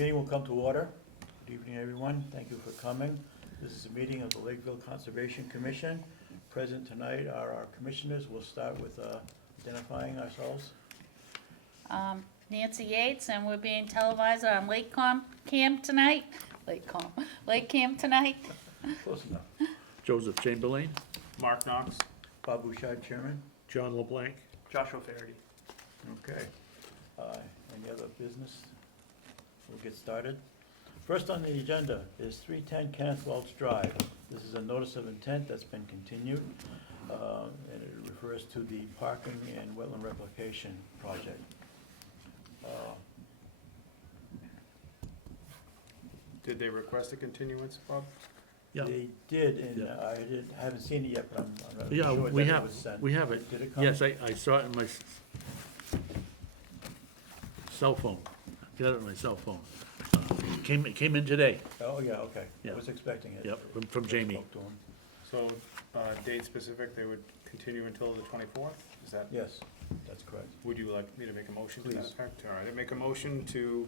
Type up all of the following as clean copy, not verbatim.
Meeting will come to order. Good evening, everyone. Thank you for coming. This is a meeting of the Lakeville Conservation Commission. Present tonight are our commissioners. We'll start with identifying ourselves. Nancy Yates, and we're being televised on LakeCAM tonight. LakeCAM tonight. Close enough. Joseph Chamberlain. Mark Knox. Bob Bouchard, Chairman. John LeBlanc. Joshua Faraday. Okay. Any other business? We'll get started. First on the agenda is 310 Kenneth Welch Drive. This is a notice of intent that's been continued, and it refers to the parking and wetland replication project. Did they request a continuance, Bob? Yeah, They did, and Yeah. I haven't seen it yet, but I'm not yeah, sure we that it have, was sent. we have it. Did it come? Yes, I saw it in my cell phone. Got it on my cell phone. Came in today. Oh, yeah, okay. I Yeah. was expecting it. Yep, from Jamie. Spoke to him. So, date specific, they would continue until the 24th? Is that, Yes, that's correct. would you like me to make a motion to that Please. effect? All right, I make a motion to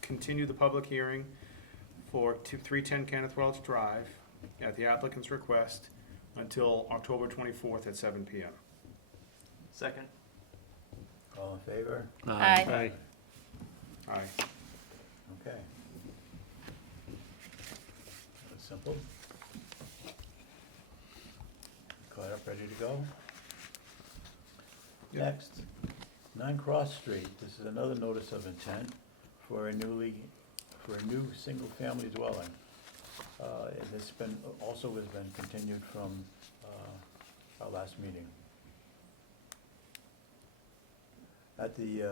continue the public hearing for 310 Kenneth Welch Drive at the applicant's request until October 24th at 7 PM. Second. All in favor? Aye. Aye. Okay. That's simple. Caught up, ready to go? Yep. Next, 9 Cross Street. This is another notice of intent for a new single-family dwelling. And this also has been continued from our last meeting. At the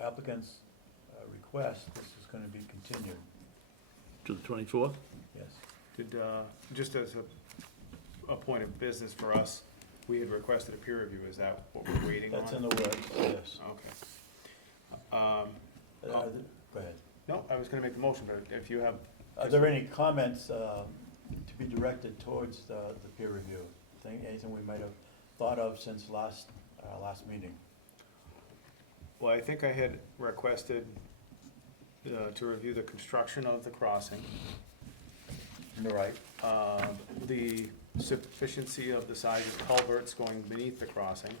applicant's request, this is gonna be continued, To the 24th? yes. Did, just as a point of business for us, we had requested a peer review. Is that what we're waiting on? That's in the works, yes. Okay. Go ahead. No, I was gonna make a motion, but if you have. Are there any comments to be directed towards the peer review? Anything we might have thought of since last meeting? Well, I think I had requested to review the construction of the crossing, Right. the sufficiency of the size of culverts going beneath the crossing,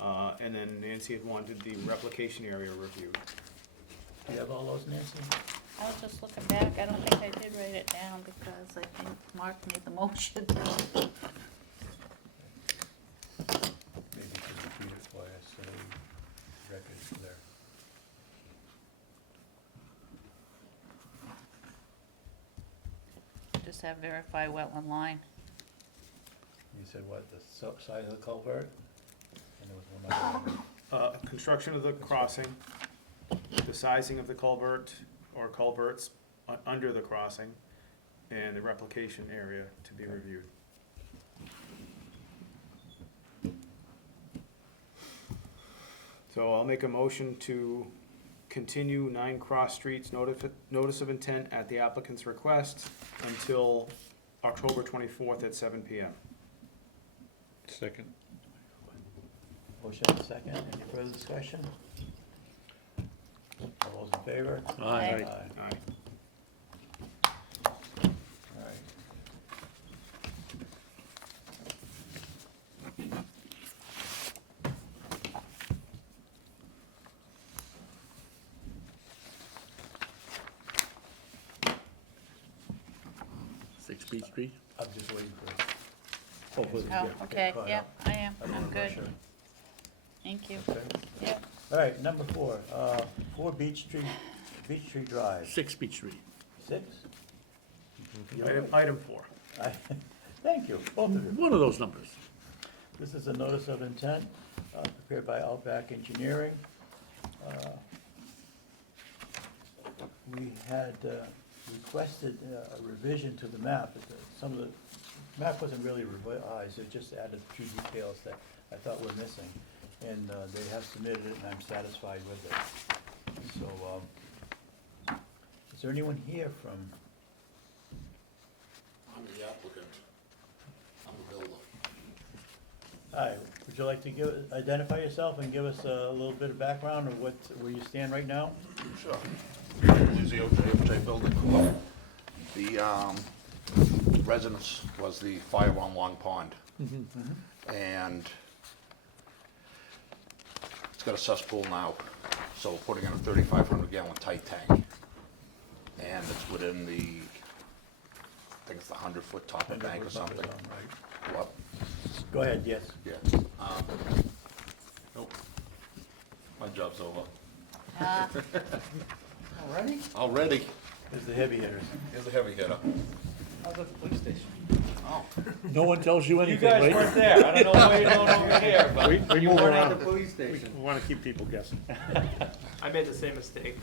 and then Nancy had wanted the replication area reviewed. Do you have all those, Nancy? I was just looking back, I don't think I did write it down because I think Mark made the motion. Maybe you could repeat it for us so the record is clear. Just have verify wetland line. You said what, the size of the culvert? And there was one other one. Construction of the crossing, the sizing of the culvert or culverts under the crossing, and the replication area to be Okay. reviewed. So I'll make a motion to continue 9 Cross Street's notice of intent at the applicant's request until October 24th at 7 PM. Second. Motion and second, any further discussion? All those in favor? Aye. Aye. All right. 6 Beach Street? I'm just waiting for. Oh, for- Oh, yeah. okay, caught yeah, up. I am, I don't I'm wanna good, rush her. thank you. Okay. Yep, All right, number 4, 4 Beach Street Drive. 6 Beach Street. 6? Item 4. Thank you, both of you. One of those numbers. This is a notice of intent prepared by Outback Engineering. We had requested a revision to the map. Some of the map wasn't really revised, it just added a few details that I thought were missing. And they have submitted it, and I'm satisfied with it. So, is there anyone here from? I'm the applicant. I'm the builder. Hi, would you you like to identify yourself and give us a little bit of background of where you stand right now? Sure. Lizio, JFJ Building Club. The residence was the fire on Long Pond. And it's got a cesspool now, so we're putting in a 3,500 gallon tight tank. And it's within the, I think it's the 100-foot top of bank or something. Right. What? Go ahead, yes. Yeah. Nope. My job's over. Already? Already. There's the heavy hitters. Here's a heavy hitter. I was at the police station. Oh. No one tells you You anything, guys right? weren't there. I don't know what you're doing over here, but We you move weren't around. at the police station. We wanna keep people guessing. I made the same mistake.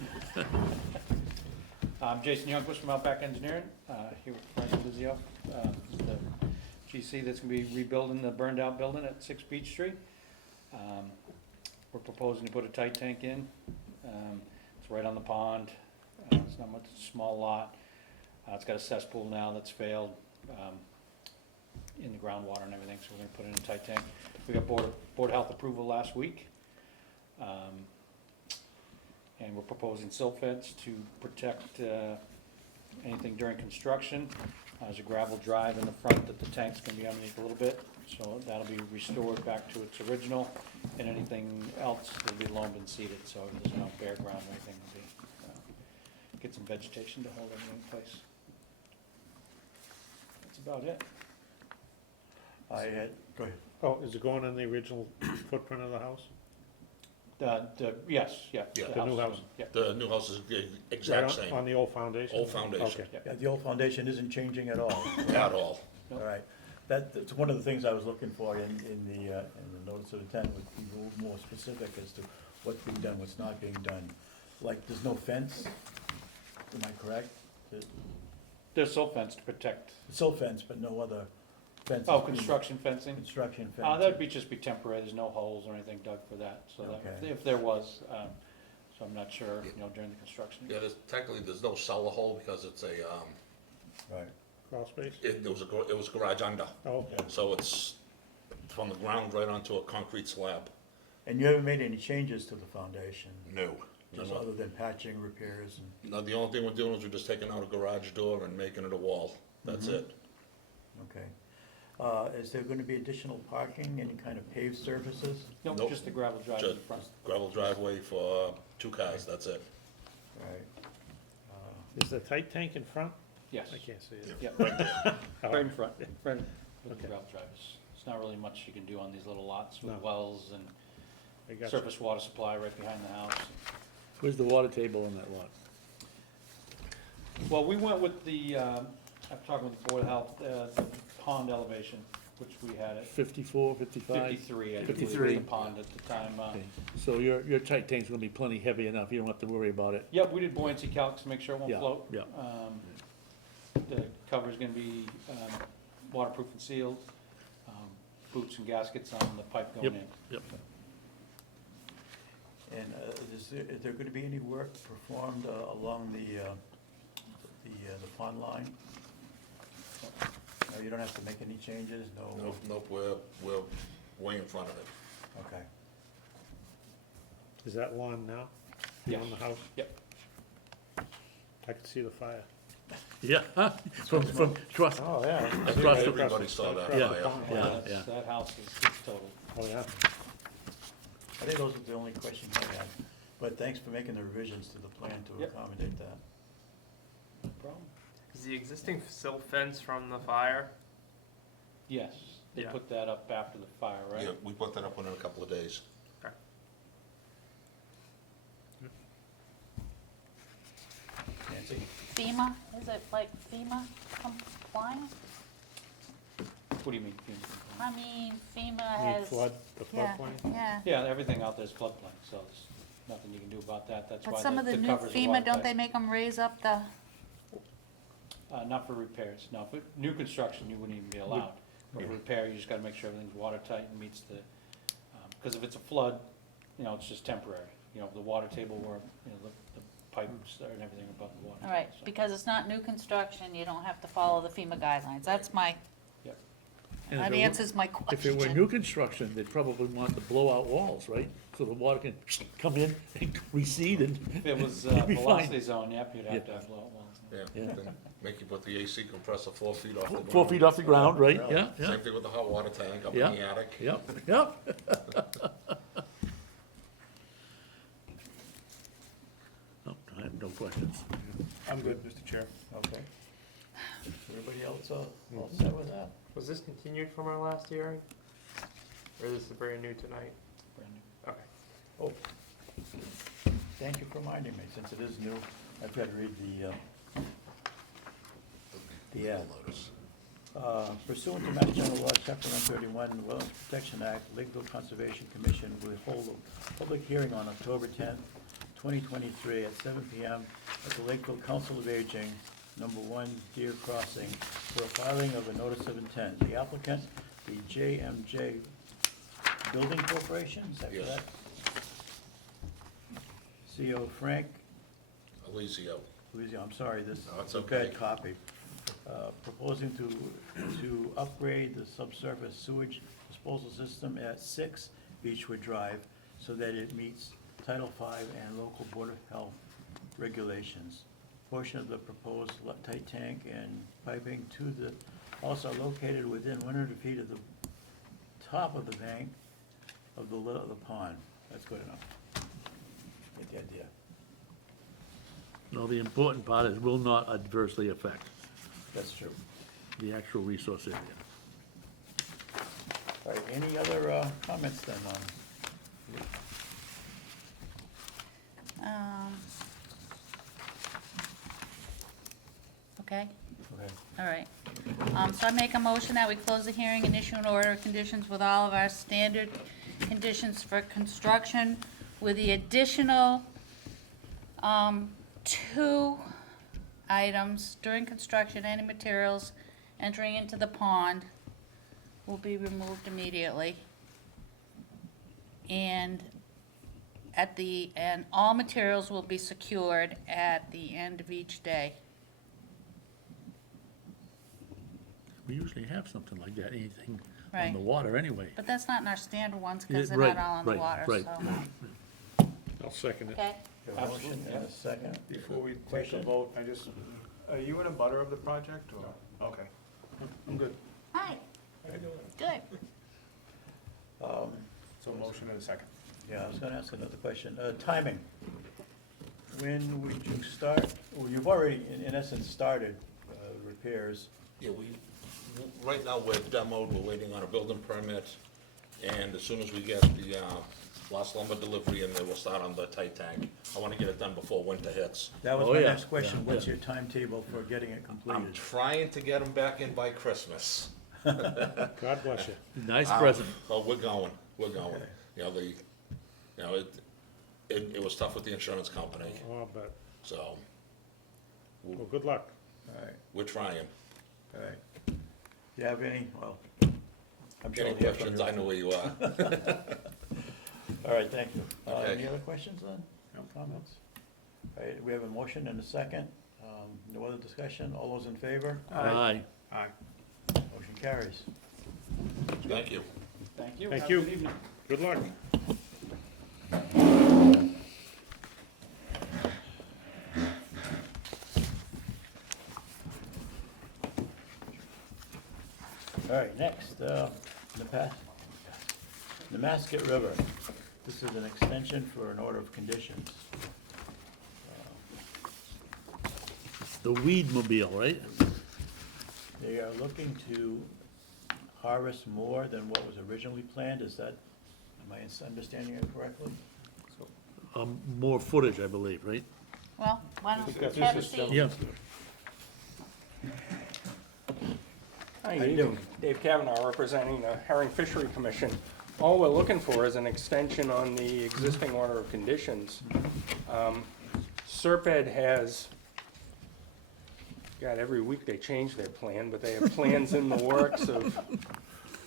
I'm Jason Youngquist from Outback Engineering, here with Frank Lizio, the GC that's gonna be rebuilding the burned out building at 6 Beach Street. We're proposing to put a tight tank in. It's right on the pond. It's not much, it's a small lot. It's got a cesspool now that's failed, in the groundwater and everything, so we're gonna put in a tight tank. We got Board of Health approval last week. And we're proposing silt fence to protect anything during construction. There's a gravel drive in the front that the tank's gonna be underneath a little bit, so that'll be restored back to its original. And anything else will be loamed and seeded, so there's no bare ground or anything. It'll be, get some vegetation to hold everything in place. That's about it. Go ahead. Oh, is it going in the original footprint of the house? Yes, yeah. Yeah. The new house. Yeah. The new house is the Right exact on- same, On the old foundation? old foundation, Okay. Yeah, the old foundation isn't changing at all. at all. All right. That's one of the things I was looking for in the notice of intent, would be a little more specific as to what's being done, what's not being done. Like, there's no fence, am I correct? There's silt fence to protect, Silt fence, but no other fences? construction fencing. Construction fence. That'd be just be temporary, there's no holes or anything dug for that, so that, Okay. if there was, so I'm not sure, during the construction. Yeah, there's no cellar hole because it's a, Right, Crawl space? it was garage under. Oh, okay. So it's from the ground right onto a concrete slab. And you haven't made any changes to the foundation, No. just other than patching, repairs, and, No, the only thing we're doing is we're just taking out a garage door and making it a wall. That's it. okay. Is there gonna be additional parking, any kind of paved surfaces? No, Nope. just the gravel drive in Just front. gravel driveway for 2 cars, that's it. Right. Is the tight tank in front? Yes, I can't see it. yeah, Oh, right in front, right with the Okay. gravel drive. It's not really much you can do on these little lots with No. wells and I got you. surface water supply right behind the house. Where's the water table in that lot? Well, we went with the, I'm talking with the Board of Health, the pond elevation, which we had at 54, 55? 53, I believe, was 53. the pond at the time. Okay. So your tight tank's gonna be plenty heavy enough, you don't have to worry about it? Yep, we did buoyancy calcs to make sure it won't Yeah, float. yeah. The cover's gonna be waterproof and sealed, boots and gaskets on the pipe going Yep. in. Yep. And is there gonna be any work performed along the pond line? No, you don't have to make any changes, no? Nope, we're way in front of it. Okay. Is that lawn now? Yes. On the house? Yep. I can see the fire. Yeah, from across, Oh, yeah. Across the- Everybody saw that Yeah. fire. Yeah, That's- yeah. That house is total. Oh, yeah. I think those are the only questions I had, but thanks for making the revisions to the plan to Yep. accommodate that. No problem. Is the existing silt fence from the fire? Yes, they Yeah. put that up after the fire, right? Yeah, we put that up within a couple of days. Nancy? FEMA, is it like FEMA compliant? What do you mean? I mean, FEMA Need has. flood, the Yeah, floodplain? yeah. Yeah, everything out there is floodplain, so there's nothing you can do about that. That's why But some of the new covers are FEMA, don't they watertight. make them raise up the, Not for repairs, no. For new construction, you wouldn't even be allowed. For Yeah. repair, you just gotta make sure everything's watertight and meets the, because if it's a flood, it's just temporary. The water table where, the pipes and everything above the water. all right, so. because it's not new construction, you don't have to follow the FEMA guidelines. That's my, Yep. And if That it were- answers my If it were question. new construction, they'd probably want the blowout walls, right? So the water can come in and recede and, If it was You'd be fine. velocity zone, yep, you'd have Yeah. to have blowout walls. Yeah, Yeah. then make you put the AC compressor 4 feet off the ground. 4 feet off the ground, right? Really? Yeah, yeah, Same thing with the hot water tank up Yeah. in the attic. yep, yep. No, I have no questions. I'm good, Mr. Chair. Okay. Everybody else all set with that? Was this continued from our last hearing? Or is this brand new tonight? Brand new. Okay. Oh, thank you for reminding me, since it is new, I've got to read the ad. Notice. Pursuant to Mass General Law, Chapter 131, the Wetlands Protection Act, Lakeville Conservation Commission will hold a public hearing on October 10th, 2023 at 7 PM at the Lakeville Council of Aging, number 1 Deer Crossing, for a filing of a notice of intent. The applicant, the JMJ Building Corporation, is that Yes. correct? CO Frank Elysia. Louisiana, I'm sorry, this No, it's is a okay. bad copy. Proposing to upgrade the subsurface sewage disposal system at 6 Beechwood Drive so that it meets Title V and local Board of Health regulations. Portion of the proposed tight tank and piping to the, also located within 100 feet of the top of the bank of the pond. That's good enough. Get the idea. No, the important part is will not adversely affect That's true. the actual resource area. All right, any other comments then on? Okay, Okay. all right. So I make a motion that we close the hearing and issue an order of conditions with all of our standard conditions for construction with the additional, 2 items. During construction, any materials entering into the pond will be removed immediately. And and all materials will be secured at the end of each day. We usually have something like that, anything on Right. the water anyway. But that's not in our standard ones, because Yeah, they're right, not all on the right, water, right. so. I'll second it. Okay, We have a motion and a second. Before we take a Question? vote, are you in a butter of the project, or? Okay. I'm good. hi, good. So motion and a second. Yeah, I was gonna ask another question. Timing. When would you start, well, you've already, in essence, started repairs. Yeah, right now we're demoed, we're waiting on a building permit, and as soon as we get the, last lumber delivery in there, we'll start on the tight tank. I wanna get it done before winter hits. That was Oh, my yeah, next question. yeah, What's yeah. your timetable for getting it I'm completed? trying to get them back in by Christmas. God bless you. Nice Um, present. Oh, we're going. Okay. It was tough with the insurance company, Oh, but, so well, good luck. All right, we're trying. all right. Do you have any, well, I'm sure Any we'll hear from questions, you. I know where you are. All right, thank you. Okay. Any other questions then? No comments? All right, we have a motion and a second. No other discussion? All those in favor? Aye. Aye. Motion carries. Thank you. Thank you. Thank Have a you. good evening. Good luck. All right, next, Nemasket River. This is an extension for an order of conditions. The Weedmobile, right? They are looking to harvest more than what was originally planned, is that, am I understanding it correctly? More footage, I believe, right? Well, why don't This you have a is seat? Yeah. Hi, How you evening. doing? Dave Kavanaugh, representing the Herring Fishery Commission. All we're looking for is an extension on the existing order of conditions. Serped has, God, every week they change their plan, but they have plans in the works of,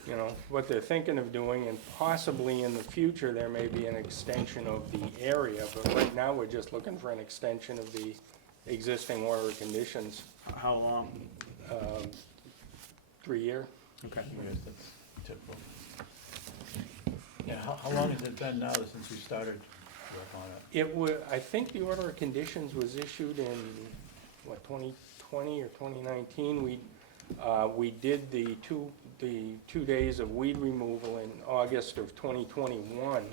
you know, what they're thinking of doing, and possibly in the future, there may be an extension of the area, but right now, we're just looking for an extension of the existing order of conditions. How long? 3 year. Okay. Yes, that's typical. Yeah, how long has it been now since we started work on it? I think the order of conditions was issued in, what, 2020 or 2019? We did the 2 days of weed removal in August of 2021.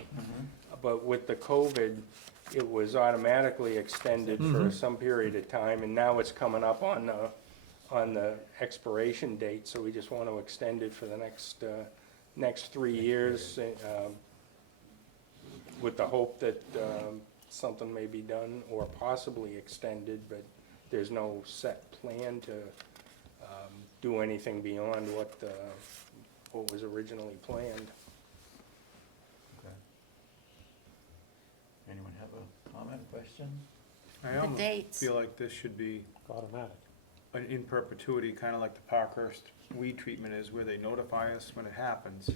But with the COVID, it was automatically extended for some period of time, and now it's coming up on the expiration date, so we just want to extend it for the next 3 years, with the hope that something may be done or possibly extended, but there's no set plan to do anything beyond what was originally planned. Okay. Anyone have a comment, question? I The almost dates. feel like this should be Automatic. in perpetuity, kind of like the Parkhurst weed treatment is, where they notify us when it happens,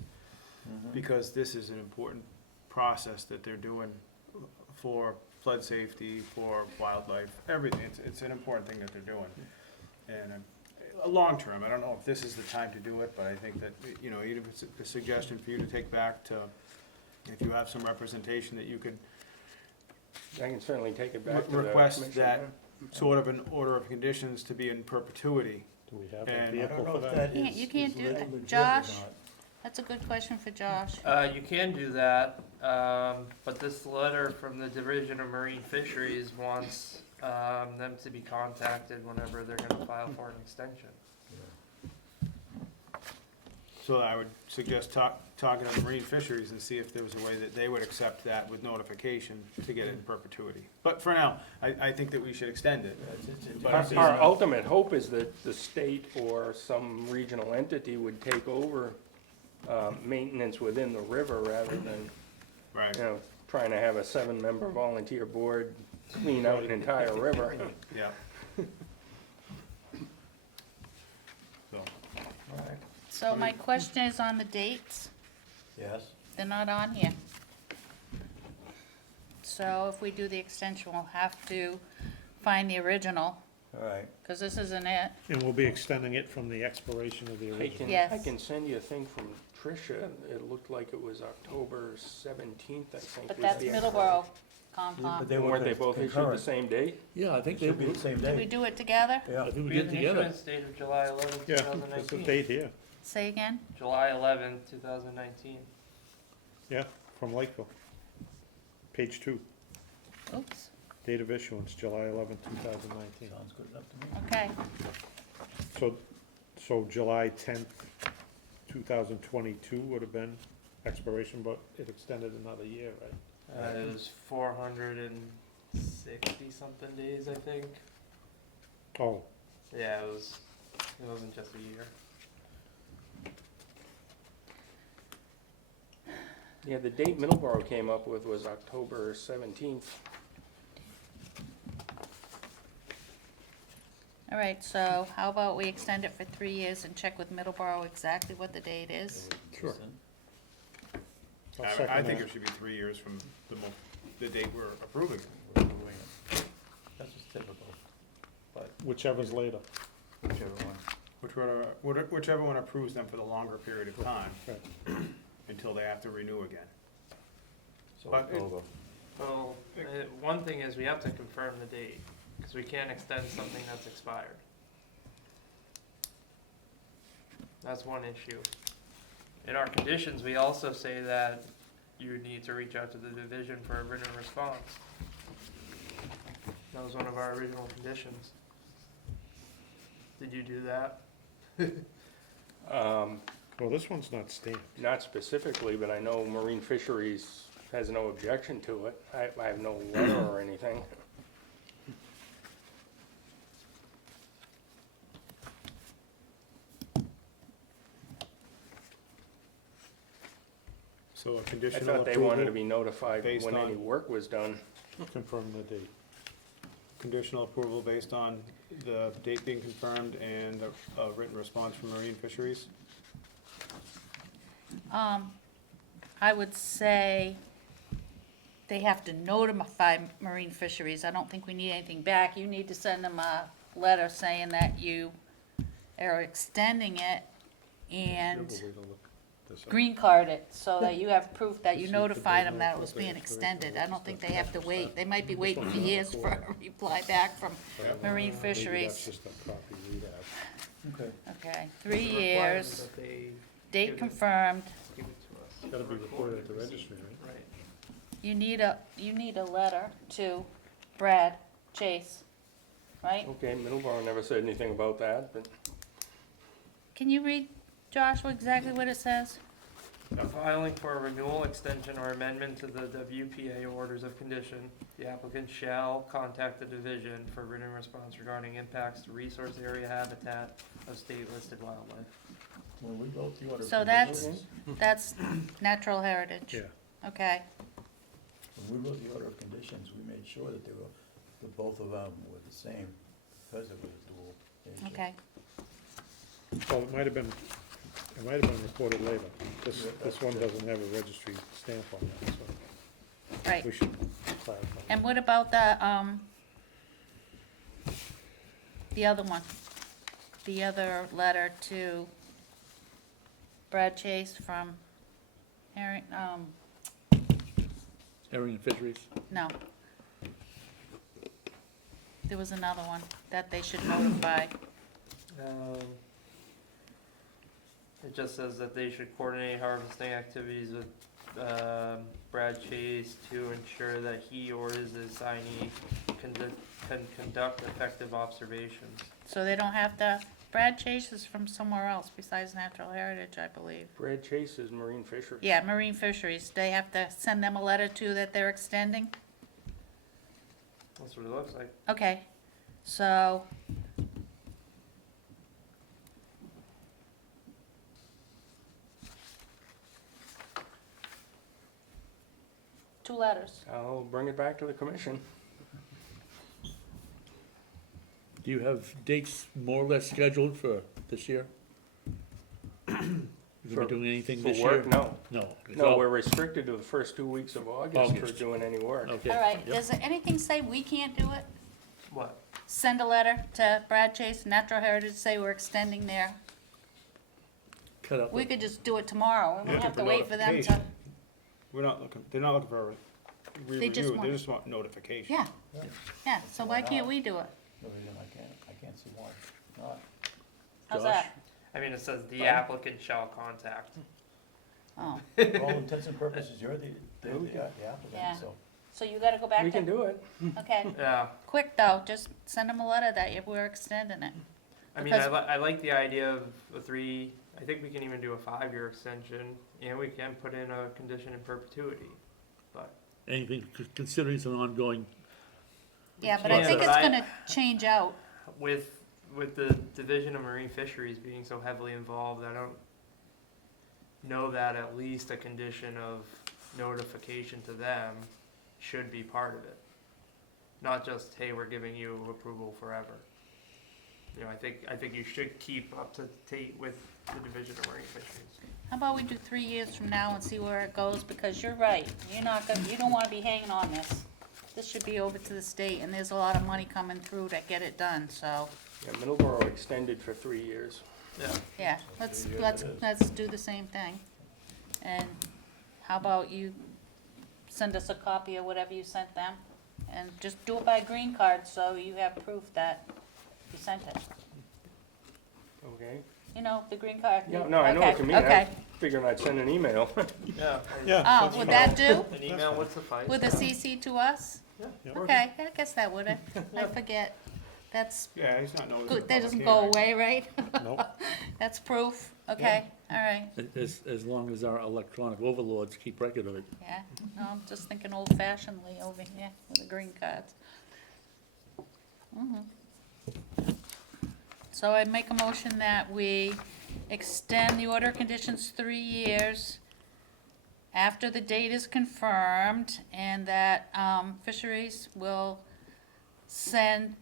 because this is an important process that they're doing for flood safety, for wildlife, everything. It's an important thing that they're doing. And a long term, I don't know if this is the time to do it, but I think that, you know, even if it's a suggestion for you to take back to, if you have some representation that you could I can certainly take it back to the request commissioner. that sort of an order of conditions to be in perpetuity. Do we have And- a I vehicle don't know for if that? that is. You can't is do that. legit or Josh? not. That's a good question for Josh. You can do that, but this letter from the Division of Marine Fisheries wants them to be contacted whenever they're gonna file for an extension. So I would suggest talking to Marine Fisheries and see if there was a way that they would accept that with notification to get it in perpetuity. But for now, I think that we should extend it. But I'm Our ultimate hope is that the state or some regional entity would take over maintenance within the river rather than, Right, you know, trying to have a 7-member volunteer board clean out an entire river. yeah. So, All right, So my question is on the dates. yes, They're not on here. So if we do the extension, we'll have to find the original, all right. because this isn't it. And we'll be extending it from the expiration of the original. Yes. I can send you a thing from Tricia. It looked like it was October 17th, I think. But was that's the Middleborough But Concom. they Weren't they both issued the concurrent. same date? Yeah, I think Should be the same Did we day. do it together? Yeah, I think we We did have an together. issuance date of July 11th, Yeah, that's the 2019. date here. Say again? July 11th, 2019. Yeah, from Lakeville. Page 2, Oops, date of issuance, July 11th, 2019. sounds good enough to me. okay. So July 10th, 2022 would have been expiration, but it extended another year, right? It was 460 something days, I think. Oh, Yeah, it wasn't just a year. Yeah, the date Middleborough came up with was October 17th. All right, so how about we extend it for 3 years and check with Middleborough exactly what the date is? Sure. I'll I second think that. it should be 3 years from the date we're approving it. We're doing it. That's just typical, but Whichever's later. whichever one. Whichever one approves them for the longer period of time, Right. until they have to renew again. So But it- October. So, one thing is we have to confirm the date, because we can't extend something that's expired. That's one issue. In our conditions, we also say that you need to reach out to the division for a written response. That was one of our original conditions. Did you do that? Well, this one's not stamped. Not specifically, but I know Marine Fisheries has no objection to it. I have no letter or anything. So a I conditional thought they wanted to approval, be notified based when any on- work was done. Confirm the date. conditional approval based on the date being confirmed and a written response from Marine Fisheries? I would say they have to notify Marine Fisheries. I don't think we need anything back. You need to send them a letter saying that you are extending it and Way to look this up. green card it, so that you have proof that you notified them that it was being extended. I don't think they have to wait. They might be waiting for years for a reply back from Marine Maybe that's Fisheries. just a copy we have. Okay. Okay, It's 3 a requirement years, that they date give it- confirmed. give it to us. It's gotta be recorded at the registry, right? Right. You need a letter to Brad Chase, right? Okay, Middleborough never said anything about that, but Can you read, Joshua, exactly what it says? Filing for a renewal, extension, or amendment to the WPA orders of condition, the applicant shall contact the division for written response regarding impacts to resource area habitat of state listed wildlife. When we wrote the order of So conditions, that's natural heritage. Yeah. Okay, when we wrote the order of conditions, we made sure that they were, that both of them were the same, because it was dual nature. okay. Well, it might have been recorded later. This one doesn't have a registry stamp on it, so Right. we should clarify. And what about the other one? The other letter to Brad Chase from Herring, Herring and Fisheries? no. There was another one that they should notify. It just says that they should coordinate harvesting activities with Brad Chase to ensure that he or his assignee can conduct effective observations. So they don't have to, Brad Chase is from somewhere else besides Natural Heritage, I believe. Brad Chase is Marine Fisheries. Yeah, Marine Fisheries, they have to send them a letter too that they're extending? That's what it looks like. Okay, so. Two letters. I'll bring it back to the commission. Do you have dates more or less scheduled for this year? You gonna be doing anything For this year? work, no. No. it's No, all- we're restricted to the first 2 weeks of August for August. doing any work. Okay. All right, Yep. does anything say we can't do it? What? Send a letter to Brad Chase, Natural Heritage, say we're extending there. Cut out We the- could just do it tomorrow, we don't Yeah, have to for wait for them to, notification. We're not looking, they're not looking for a review, want- they just want notification. yeah, yeah, so why can't we do it? No reason I can't see why not. How's Josh? that? I mean, it says the Fine. applicant shall contact. Oh, For all intents and purposes, you're they're the Yeah. applicant, so. so you gotta go back We to. can do it. Okay, Yeah, quick though, just send them a letter that we're extending it. I mean, Because- I like the idea of a 3, I think we can even do a 5-year extension, and we can put in a condition in perpetuity, but. Anything, considering it's an ongoing, Yeah, but I Yeah, think but it's I- gonna change out. With the Division of Marine Fisheries being so heavily involved, I don't know that at least a condition of notification to them should be part of it. Not just, hey, we're giving you approval forever. You know, I think you should keep up to date with the Division of Marine Fisheries. How about we do 3 years from now and see where it goes, because you're right, you don't wanna be hanging on this. This should be over to the state, and there's a lot of money coming through to get it done, so, Yeah, Middleborough extended for 3 years. Yeah. yeah, let's do the same thing. And how about you send us a copy of whatever you sent them, and just do it by green card, so you have proof that you sent it. Okay? You know, the green card. Yeah, no, I know what you mean. Okay, I figured I'd send an email. Yeah. yeah. oh, would that do? An email would suffice. With a CC to us? Yeah. Okay, I guess that would, I forget. That's Yeah, he's not noticing. good, the that public doesn't go hearing. away, right? Nope. That's proof, okay, all right, As long as our electronic overlords keep record of it. yeah, no, I'm just thinking old fashionedly over here with the green cards. So I make a motion that we extend the order of conditions 3 years after the date is confirmed, and that, fisheries will send,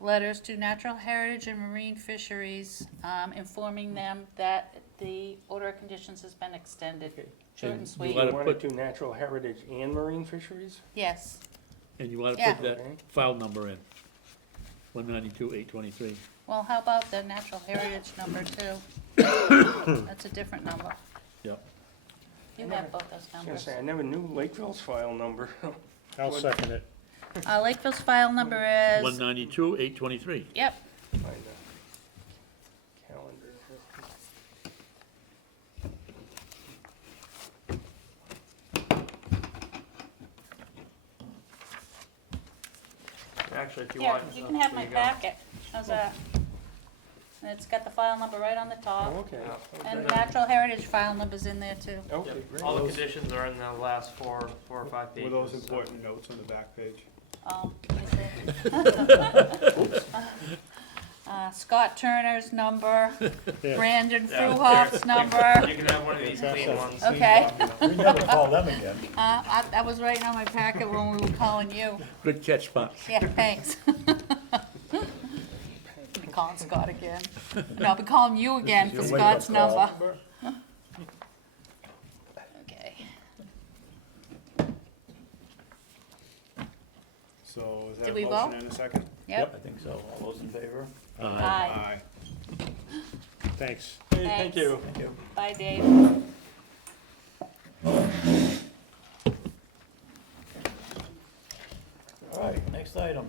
letters to Natural Heritage and Marine Fisheries, informing them that the order of conditions has been extended. Okay. Short and And sweet, Let You it want put- it to natural heritage and marine fisheries? yes. And you wanna Yeah. put that Okay. file number in, 192-823. Well, how about the natural heritage number too? That's a different number. Yep. You have both those I was gonna numbers. say, I never knew Lakeville's file number. I'll second it. Lakeville's file number is, 192, 823. yep, Find the calendar here. Actually, if you here, want. you can have there my you go. packet. How's that? And it's got the file number right on the top. Oh, okay. And the natural heritage file number's in there too. Okay, Yep. great. All the conditions are in the last four or five pages. Were those so- important notes on the back page? Let me see. Scott Turner's number, Yeah. Brandon Yeah. Fruhoff's number. You can have one of these clean ones. Okay. We never call them again. That was right on my packet when we were calling you. Good catch, Pop. Yeah, thanks. Be calling Scott again. No, I'll be calling you again for This is your wake-up Scott's call. number. Okay. So is that Did a we motion vote? and a second? Yep. I think so. All those in favor? Aye. Thanks. Hey, thank Thanks. you. Thank you. Bye, Dave. All right, next item.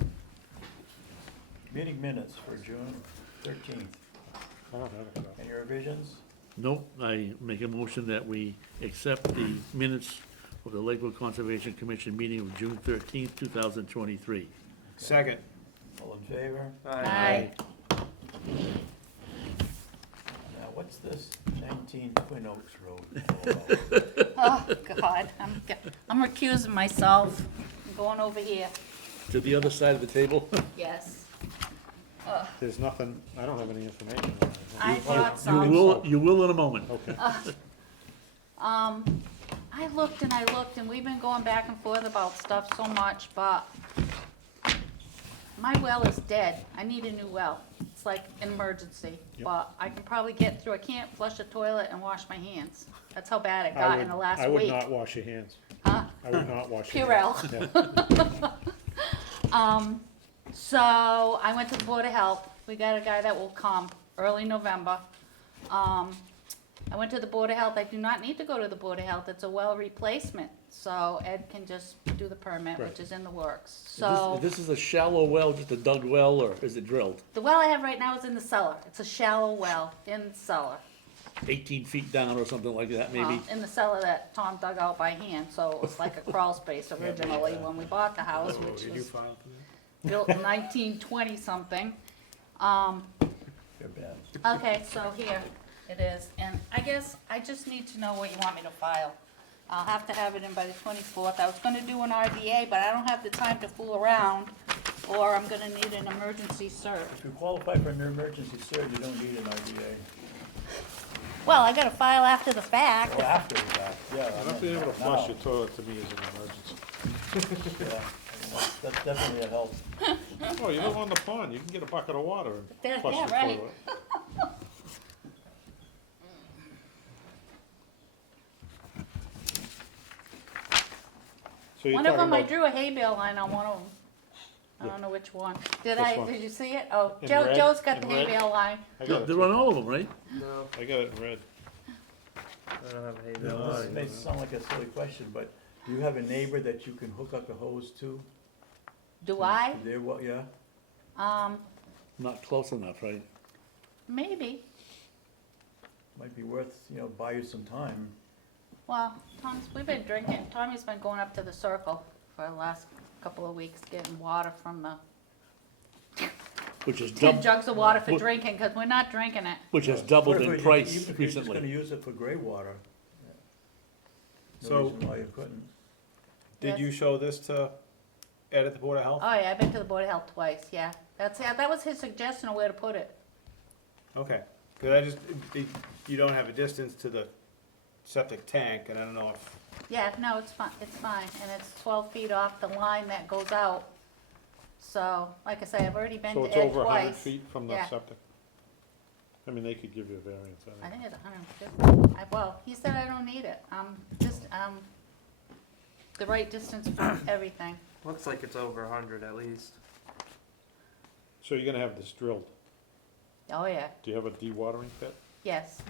Meeting minutes for June 13th. I don't have it. Any revisions? Nope, I make a motion that we accept the minutes of the Lakeville Conservation Commission meeting of June 13th, 2023. Second. All in favor? Aye. Now, what's this 19 Twin Oaks Road? Oh, God, I'm recusing myself. I'm going over here. To the other side of the table? Yes. There's nothing, I don't have any information on it. I brought You some. will in a moment. Okay. I looked and we've been going back and forth about stuff so much, but my well is dead. I need a new well. It's like an emergency, Yep. but I can probably get through. I can't flush a toilet and wash my hands. That's how bad it I got would- in the last I would week. not wash your hands. Huh? I would not wash your hands. Purell. Yeah. So I went to the Board of Health. We got a guy that will come early November. I went to the Board of Health. I do not need to go to the Board of Health. It's a well replacement. So Ed can just do the permit, Right. which is in the works. Is So This is a shallow well, just a dug well, or is it drilled? the well I have right now is in the cellar. It's a shallow well in the cellar. 18 feet down or something like that, maybe? Well, in the cellar that Tom dug out by hand, so it was like a crawl space originally when we bought the house, Oh, which did you was file for that? built in 1920 something. You're bad. Okay, so here it is, and I guess I just need to know what you want me to file. I'll have to have it in by the 24th. I was gonna do an RDA, but I don't have the time to fool around, or I'm gonna need an emergency cert. If you qualify for an emergency cert, you don't need an RDA. Well, I gotta file after the fact. Or after the fact, yeah. I don't be able to flush your toilet to me as an emergency. Yeah, I mean, that's definitely a help. Oh, you live on the pond, you can get a bucket of water Yeah, and flush your right. toilet. So you're One of talking them, I about, drew a hay bale line on one of them. I don't know which one. This one. Did you see it? Oh, In Joe's red? got the In hay red? bale line. I got it, They're on all of them, right? No, I got it in red. I don't have a hay You know, bale. this may sound like a silly question, but do you have a neighbor that you can hook up a hose to? Do I? There, what, yeah? Not close enough, right? Maybe. Might be worth, buy you some time. Well, we've been drinking, Tommy's been going up to the circle for the last couple of weeks, getting water from the Which is 10 doubled, jugs of water for What- drinking, because we're not drinking it. which has doubled What if in you- price Even if you're just gonna recently. use it for gray water. No So- reason why you couldn't. Did Yes. you show this to Ed at the Board of Health? Oh, yeah, I've been to the Board of Health twice, yeah. That was his suggestion of where to put it. Okay, because you don't have a distance to the septic tank, and I don't know if, Yeah, no, it's fine, and it's 12 feet off the line that goes out. So, like I say, I've already been So to it's Ed over 100 twice. feet from the Yeah. septic? I mean, they could give you a variance, I I think. think it's 150. Well, he said I don't need it. The right distance for everything. Looks like it's over 100 at least. So you're gonna have this drilled? Oh, yeah, Do you have a dewatering pit? yes.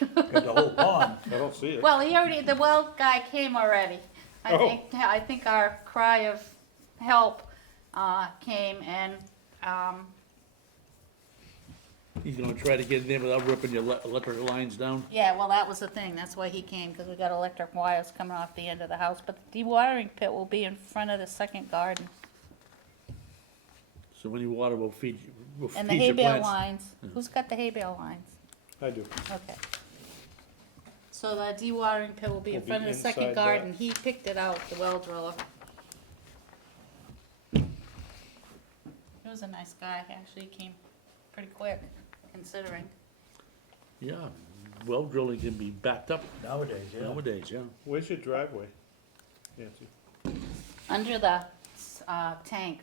Got the whole pond. I don't see it. Well, the well guy came already. Oh. I think our cry of help, came and, He's gonna try to get in there without ripping your electric lines down. yeah, well, that was the thing, that's why he came, because we got electric wires coming off the end of the house, but the dewatering pit will be in front of the second garden. So any water will feed, And the your hay bale plants. lines, who's got the hay bale lines? I do. Okay. So the dewatering pit will be in Will be front of the second inside that. garden, he picked it out, the well driller. He was a nice guy, actually, he came pretty quick, considering. Yeah, well drilling can be backed up Nowadays, yeah. nowadays, yeah. Where's your driveway, Nancy? Under the, tank,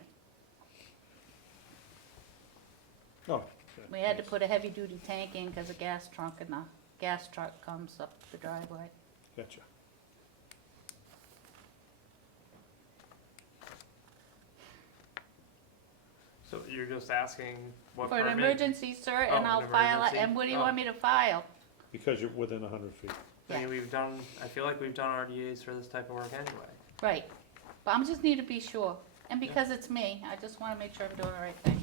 Oh. we had to put a heavy-duty tank in, cause a gas trunk and the gas truck comes up the driveway. Gotcha. So you're just asking what For an permit? emergency, sir, Oh, and an I'll file it, emergency? and what do you Oh. want me to file? Because you're within 100 feet. I mean, I feel like we've done RDAs for this type of work anyway. Right, but I'm just need to be sure, and because it's me, I just wanna make sure I'm doing the right thing.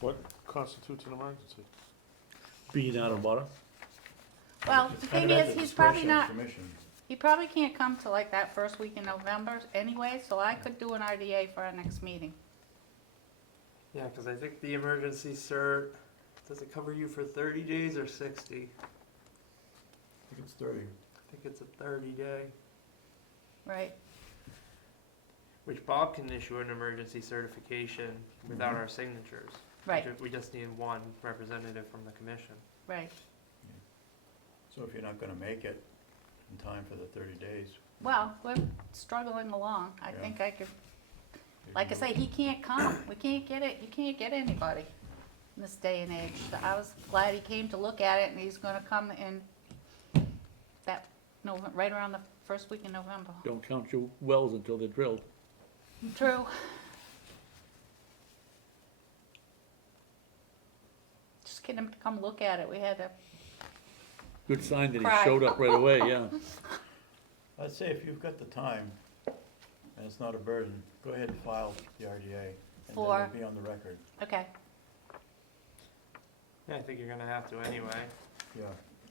What constitutes an emergency? Being out of water. Well, the Kind thing of at is, the he's probably discretion of not, commission. he probably can't come till like that first week in November anyway, so I could do an RDA for our next meeting. Yeah, because I think the emergency cert, does it cover you for 30 days or 60? I think it's 30. I think it's a 30-day, Right, which Bob can issue an emergency certification without our signatures. right, We just need one representative from the commission. right. So if you're not gonna make it in time for the 30 days. Well, we're struggling along, I Yeah. think I could, you like I can say, he can't come, we can't get it, you can't get anybody in this day and age. So I was glad he came to look at it, and he's gonna come in that, right around the first week in November. Don't count your wells until they're drilled. True. Just get him to come look at it, we had to, Good sign that he Cry. showed up right away, yeah. I'd say if you've got the time, and it's not a burden, go ahead and file the RDA, and then For- it'll be on the record. okay, Yeah, I think you're gonna have to anyway. Yeah.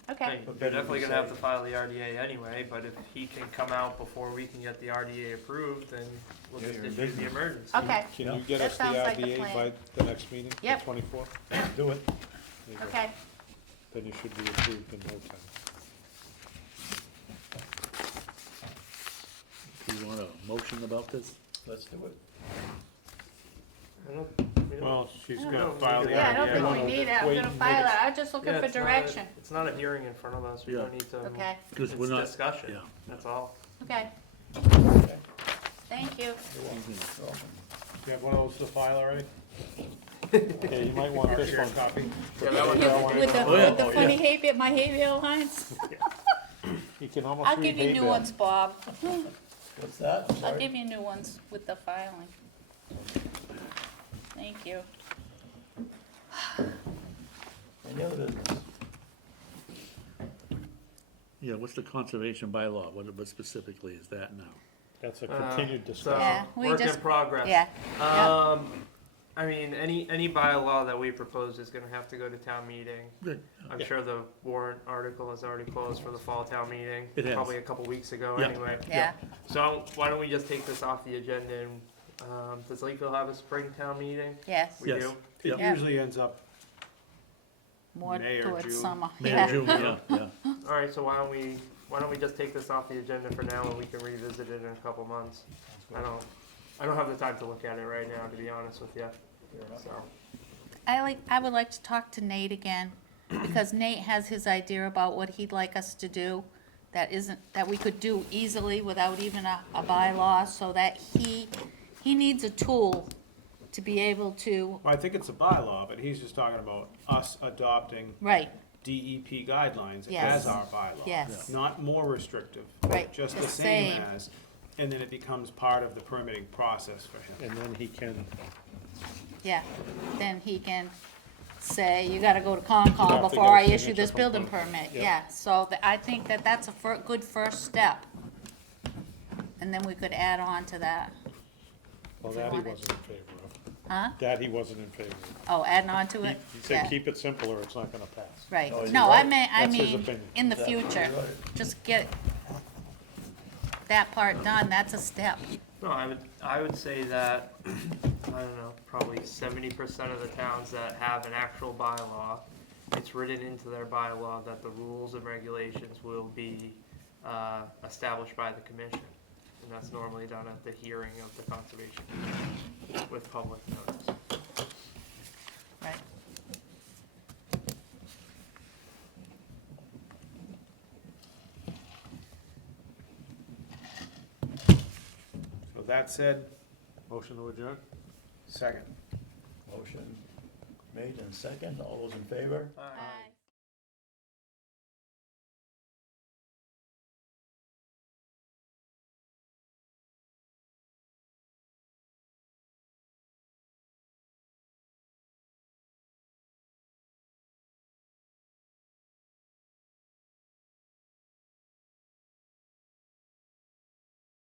okay, You're But better definitely be gonna have to safe. file the RDA anyway, but if he can come out before we can get the RDA approved, then we'll Yeah, just you're in issue the business. emergency. okay, Can Yeah. you get That us the sounds like the RDA plan. by the next meeting, the Yep. 24th? Do it. There you go. okay. Then you should be approved in no time. Do you want a motion about this? Let's do it. I don't- we don't- Well, she's I don't gonna know. file the RDA. Yeah, I don't think No, we no, need it, I'm wait gonna and file make it, I'm just looking Yeah, for it's not a- direction. It's not a hearing in front of us, we Yeah. don't need to. Okay, Because It's we're not, discussion, yeah. that's all. okay, Okay. thank you. You're welcome. Do you have one of those to file already? Yeah, you might want this one. Copy. Yeah, that one- With the, Oh, yeah. with the funny hay bale, my hay bale lines, You can almost I'll read give you hay new bale. ones, Bob, What's that? I'm I'll sorry? give you new ones with the filing. Thank you. Any other business? yeah, what's the conservation bylaw? What specifically is that now? That's a Uh, continued So, discussion. Yeah, we work in just- progress. Yeah, I mean, any bylaw that we propose is gonna have to go to town meeting. Good. I'm Yeah. sure the warrant article has already closed for the fall town meeting. It has. Probably a couple weeks ago Yeah. anyway. yeah, So why don't we just take this off the agenda and, does Lakeville have a spring town meeting? yes, We Yes. do? Yeah. Yeah. usually ends up, more May or towards June. summer, May yeah. or June, yeah. Alright, so why don't we just take this off the agenda for now and we can revisit it in a couple months? I don't have the time to look at it right now, to be honest with you, Fair enough. so. I would like to talk to Nate again, because Nate has his idea about what he'd like us to do that we could do easily without even a bylaw, so that he needs a tool to be able to, Well, I think it's a bylaw, but he's just talking about us adopting right, DEP guidelines Yes. as our bylaw. yes, Not more restrictive. Right, Just the the same same. as. and then it becomes part of the permitting process for him. And then he can, Yeah, then he can say, you gotta go to You Concom have to before I get a issue this signature from building Concom, permit, yeah. yeah, so I think that that's a good first step. And then we could add on to that, well, If we that he wanted. wasn't in favor of. huh? That he wasn't in favor of. Oh, adding on to He it? he said, Yeah. keep it simple or it's not gonna pass. Right, Oh, you're no, I right. That's his mean, opinion. in the That's future, right. just get that part done, that's a step. No, I would say that, I don't know, probably 70% of the towns that have an actual bylaw, it's written into their bylaw that the rules and regulations will be established by the commission. And that's normally done at the hearing of the conservation commission with public notice. Right. So that said, Motion to adjourn? second. Motion made and second, all those in favor? Aye. Aye.